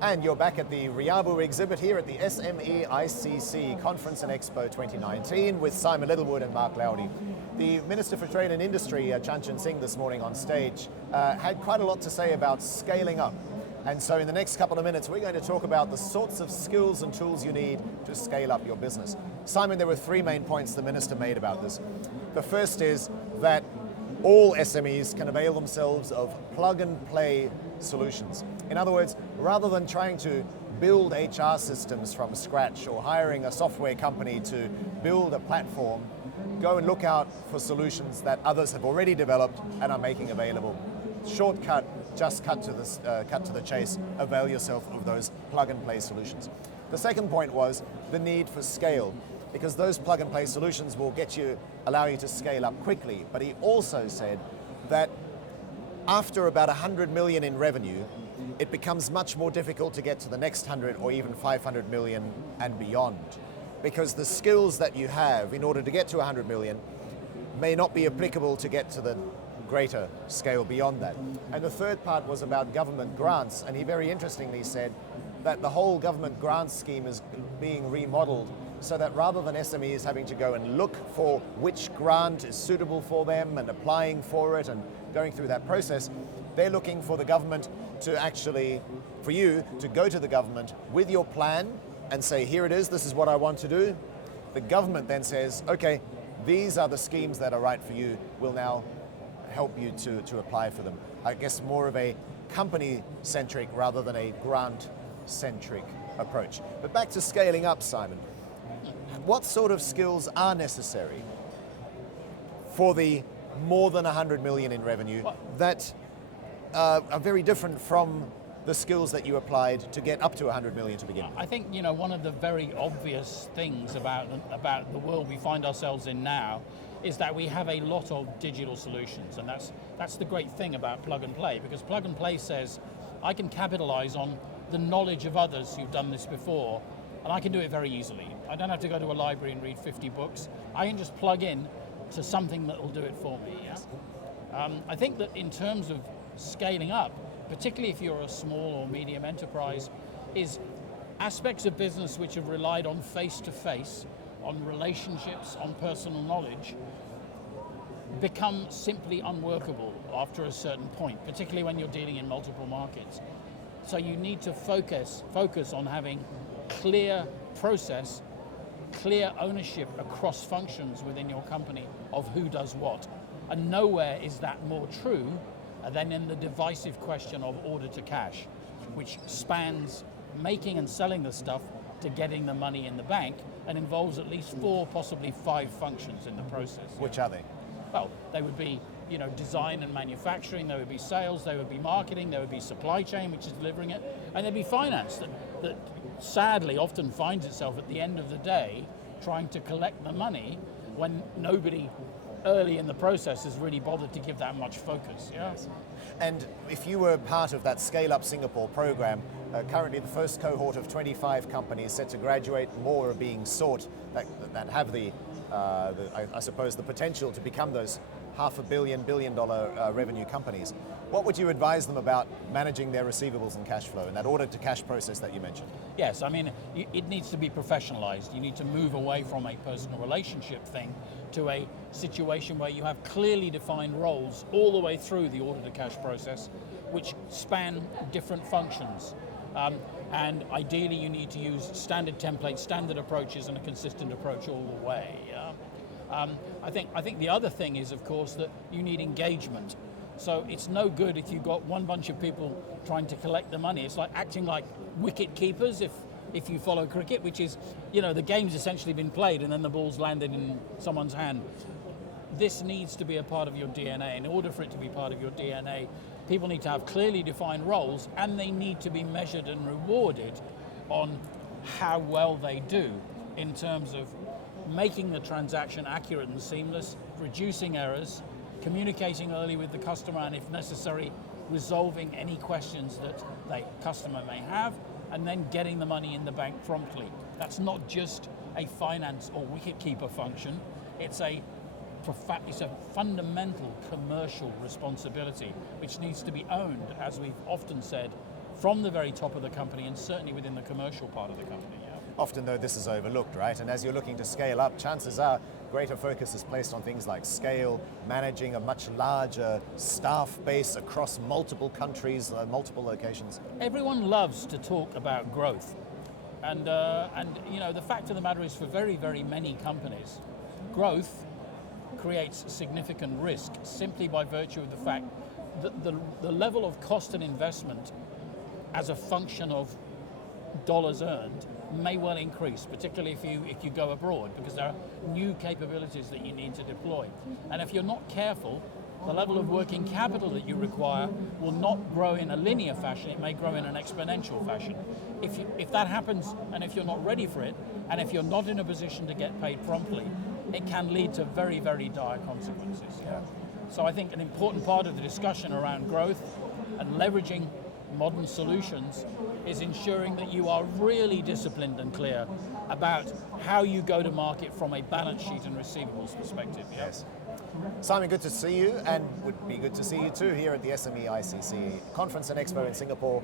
And you're back at the RIABU exhibit here at the SMEICC Conference and Expo 2019 with Simon Littlewood and Mark Laudi. The Minister for Trade and Industry, Chun Singh, this morning on stage, had quite a lot to say about scaling up. And so in the next couple of minutes, we're going to talk about the sorts of skills and tools you need to scale up your business. Simon, there were three main points the Minister made about this. The first is that all SMEs can avail themselves of plug-and-play solutions. In other words, rather than trying to build HR systems from scratch or hiring a software company to build a platform, go and look out for solutions that others have already developed and are making available. Shortcut, just cut to the chase, avail yourself of those plug-and-play solutions. The second point was the need for scale, because those plug-and-play solutions will allow you to scale up quickly. But he also said that after about 100 million in revenue, it becomes much more difficult to get to the next 100 or even 500 million and beyond, because the skills that you have in order to get to 100 million may not be applicable to get to the greater scale beyond that. And the third part was about government grants, and he very interestingly said that the whole government grant scheme is being remodeled so that rather than SMEs having to go and look for which grant is suitable for them and applying for it and going through that process, they're looking for the government to actually, for you to go to the government with your plan and say, here it is, this is what I want to do. The government then says, okay, these are the schemes that are right for you. We'll now help you to apply for them. I guess more of a company-centric rather than a grant-centric approach. But back to scaling up, Simon. What sort of skills are necessary for the more than 100 million in revenue that are very different from the skills that you applied to get up to 100 million to begin with? I think, one of the very obvious things about the world we find ourselves in now is that we have a lot of digital solutions, and that's the great thing about plug and play, because plug and play says I can capitalize on the knowledge of others who've done this before, and I can do it very easily. I don't have to go to a library and read 50 books. I can just plug in to something that will do it for me. Yeah? I think that in terms of scaling up, particularly if you're a small or medium enterprise, is aspects of business which have relied on face-to-face, on relationships, on personal knowledge, become simply unworkable after a certain point, particularly when you're dealing in multiple markets. So you need to focus on having clear process, clear ownership across functions within your company of who does what. And nowhere is that more true than in the divisive question of order to cash, which spans making and selling the stuff to getting the money in the bank and involves at least 4, possibly 5 functions in the process. Which are they? Well, they would be design and manufacturing, there would be sales, there would be marketing, there would be supply chain, which is delivering it, and there'd be finance that sadly often finds itself at the end of the day trying to collect the money when nobody early in the process has really bothered to give that much focus. Yeah? Yes. And if you were part of that Scale Up Singapore program, currently the first cohort of 25 companies set to graduate, more are being sought that have I suppose the potential to become those $500 billion revenue companies. What would you advise them about managing their receivables and cash flow in that order to cash process that you mentioned? Yes, I mean, it needs to be professionalized. You need to move away from a personal relationship thing to a situation where you have clearly defined roles all the way through the order to cash process, which span different functions. And ideally you need to use standard templates, standard approaches, and a consistent approach all the way. I think the other thing is, of course, that you need engagement. So it's no good if you've got one bunch of people trying to collect the money. It's like acting like wicket keepers if you follow cricket, which is, the game's essentially been played and then the ball's landed in someone's hand. This needs to be a part of your DNA. In order for it to be part of your DNA, people need to have clearly defined roles, and they need to be measured and rewarded on how well they do in terms of making the transaction accurate and seamless, reducing errors, communicating early with the customer, and if necessary, resolving any questions that the customer may have, and then getting the money in the bank promptly. That's not just a finance or wicket-keeper function, it's a fundamental commercial responsibility which needs to be owned, as we've often said, from the very top of the company and certainly within the commercial part of the company. Yeah. Often though this is overlooked, right? And as you're looking to scale up, chances are greater focus is placed on things like scale, managing a much larger staff base across multiple countries, multiple locations. Everyone loves to talk about growth. And you know, the fact of the matter is for very, very many companies, growth creates significant risk simply by virtue of the fact that the level of cost and investment as a function of dollars earned may well increase, particularly if you go abroad, because there are new capabilities that you need to deploy. And if you're not careful, the level of working capital that you require will not grow in a linear fashion, it may grow in an exponential fashion. If that happens, and if you're not ready for it, and if you're not in a position to get paid promptly, it can lead to very, very dire consequences. Yeah. So I think an important part of the discussion around growth and leveraging modern solutions is ensuring that you are really disciplined and clear about how you go to market from a balance sheet and receivables perspective. Yeah? Yes. Simon, good to see you, and would be good to see you too here at the SMEICC Conference and Expo in Singapore.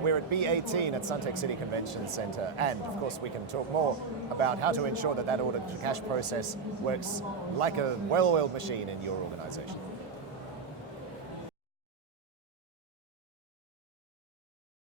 We're at B18 at Suntec City Convention Centre, and of course we can talk more about how to ensure that order to cash process works like a well-oiled machine in your organisation.